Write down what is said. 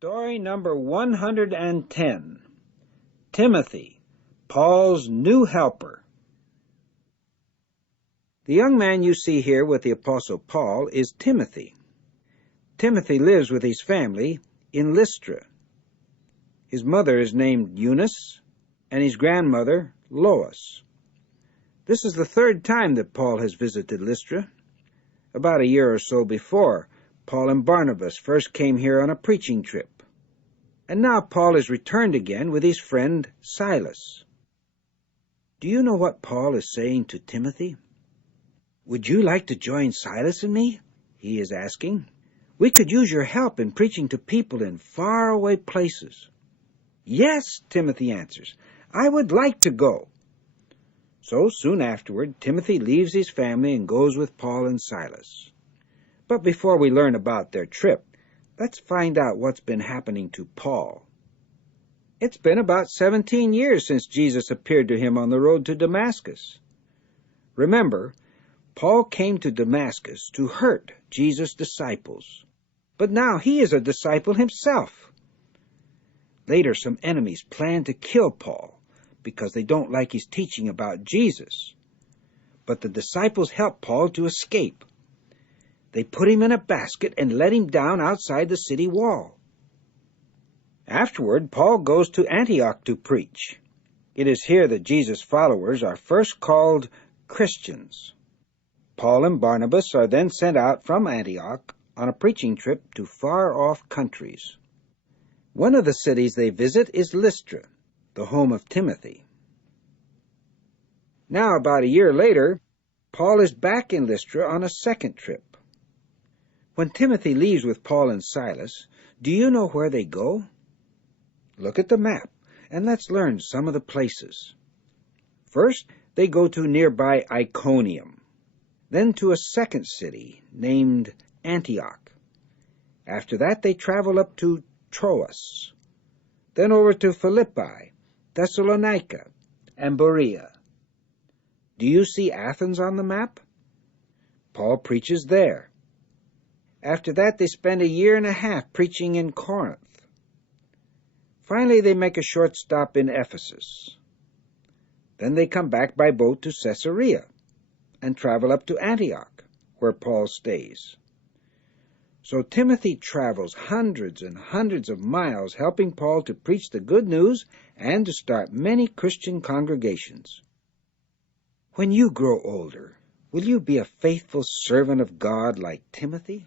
Story number 110. Timothy, Paul's new helper. The young man you see here with the Apostle Paul is Timothy. Timothy lives with his family in Lystra. His mother is named Eunice, and his grandmother Lois. This is the third time that Paul has visited Lystra. About a year or so before, Paul and Barnabas first came here on a preaching trip. And now Paul has returned again with his friend Silas. Do you know what Paul is saying to Timothy? "Would you like to join Silas and me?" he is asking. "We could use your help in preaching to people in faraway places." "Yes," Timothy answers, "I would like to go." So soon afterward, Timothy leaves his family and goes with Paul and Silas. But before we learn about their trip, let's find out what's been happening to Paul. It's been about 17 years since Jesus appeared to him on the road to Damascus. Remember, Paul came to Damascus to hurt Jesus' disciples, but now he is a disciple himself. Later, some enemies plan to kill Paul because they don't like his teaching about Jesus. But the disciples help Paul to escape. They put him in a basket and let him down outside the city wall. Afterward, Paul goes to Antioch to preach. It is here that Jesus' followers are first called Christians. Paul and Barnabas are then sent out from Antioch on a preaching trip to far-off countries. One of the cities they visit is Lystra, the home of Timothy. Now, about a year later, Paul is back in Lystra on a second trip. When Timothy leaves with Paul and Silas, do you know where they go? Look at the map, and let's learn some of the places. First, they go to nearby Iconium, then to a second city named Antioch. After that, they travel up to Troas, then over to Philippi, Thessalonica, and Berea. Do you see Athens on the map? Paul preaches there. After that, they spend a year and a half preaching in Corinth. Finally, they make a short stop in Ephesus. Then they come back by boat to Caesarea and travel up to Antioch, where Paul stays. So Timothy travels hundreds and hundreds of miles helping Paul to preach the good news and to start many Christian congregations. When you grow older, will you be a faithful servant of God like Timothy?